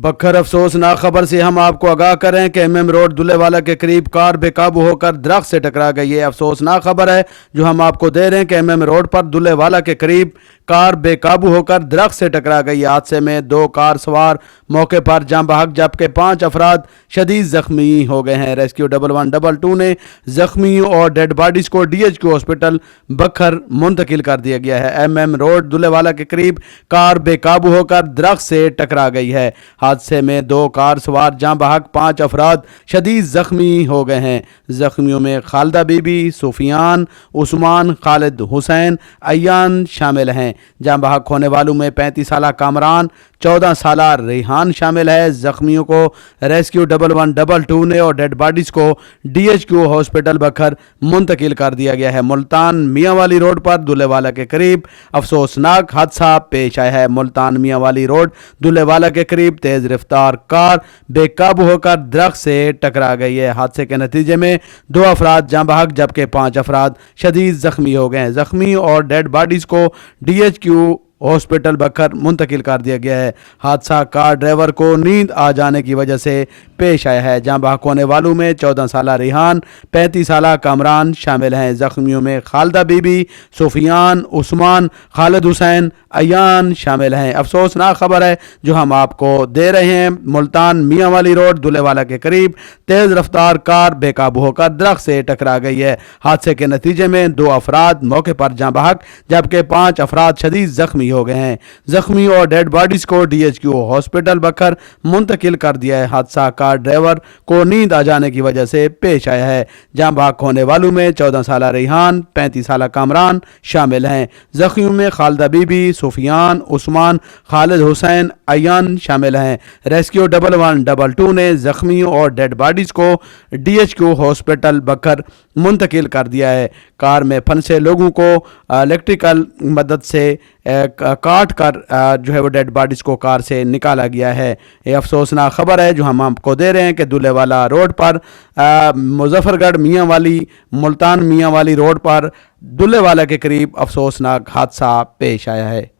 बखर अफसोसनाक खबर से हम आपको आगाह करें कि MM रोड दुल्हेवाला के करीब कार बेकाबू होकर दरख्त से टकरा गई। ये अफसोसनाक खबर है जो हम आपको दे रहे हैं कि MM रोड पर दुल्हेवाला के करीब कार बेकाबू होकर दरख्त से टकरा गई। हादसे में 2 कार सवार मौके पर जाँ बहक जबकि 5 अफराद शदीद जख्मी हो गए हैं। रेस्क्यू 1122 ने जख्मियों और डेड बॉडीज को DHQ हॉस्पिटल बखर मुंतकिल कर दिया गया है। MM रोड दुल्हेवाला के करीब कार बेकाबू होकर दरख्त से टकरा गई है। हादसे में 2 कार सवार जाँ बहक 5 अफराद शदीद जख्मी हो गए हैं। जख्मियों में खालिदा बीबी, सुफियान, उस्मान, खालिद हुसैन, अयान शामिल हैं। जाँ बहक होने वालों में 35 साला कामरान, 14 साला रेहान शामिल है। जख्मियों को रेस्क्यू 1122 ने और डेड बॉडीज को DHQ हॉस्पिटल बखर मुंतकिल कर दिया गया है। मुल्तान मियांवाली रोड पर दुल्हेवाला के करीब अफसोसनाक हादसा पेश आया है। मुल्तान मियांवाली रोड दुल्हेवाला के करीब तेज रफ्तार कार बेकाबू होकर दरख्त से टकरा गई है। हादसे के नतीजे में 2 अफराद जाँ बहक जबकि 5 अफराद शदीद जख्मी हो गए हैं। जख्मी और डेड बॉडीज को DHQ हॉस्पिटल बखर मुंतकिल कर दिया गया है। हादसा कार ड्राइवर को नींद आ जाने की वजह से पेश आया है। जाँ बहक होने वालों में 14 साला रेहान, 35 साला कामरान शामिल हैं। जख्मियों में खालिदा बीबी, सुफियान, उस्मान, खालिद हुसैन, अयान शामिल हैं। अफसोसनाक खबर है जो हम आपको दे रहे हैं। मुल्तान मियांवाली रोड दुल्हेवाला के करीब तेज रफ्तार कार बेकाबू होकर दरख्त से टकरा गई है। हादसे के नतीजे में 2 अफराद मौके पर जाँ बहक जबकि 5 अफराद शदीद जख्मी हो गए हैं। जख्मी और डेड बॉडीज को DHQ हॉस्पिटल बखर मुंतकिल कर दिया है। हादसा कार ड्राइवर को नींद आ जाने की वजह से पेश आया है। जाँ बहक होने वालों में 14 साला रेहान, 35 साला कामरान शामिल हैं। जख्मियों में खालिदा बीबी, सुफियान, उस्मान, खालिद हुसैन, अयान शामिल हैं। रेस्क्यू 1122 ने जख्मियों और डेड बॉडीज को DHQ हॉस्पिटल बखर मुंतकिल कर दिया है। कार में फंसे लोगों को इलेक्ट्रिकल मदद से काट कर जो है वो डेड बॉडीज को कार से निकाला गया है। ये अफसोसनाक खबर है जो हम आपको दे रहे हैं कि दुल्हेवाला रोड पर मुजफ्फरगढ़ मियांवाली मुल्तान मियांवाली रोड पर दुल्हेवाला के करीब अफसोसनाक हादसा पेश आया है।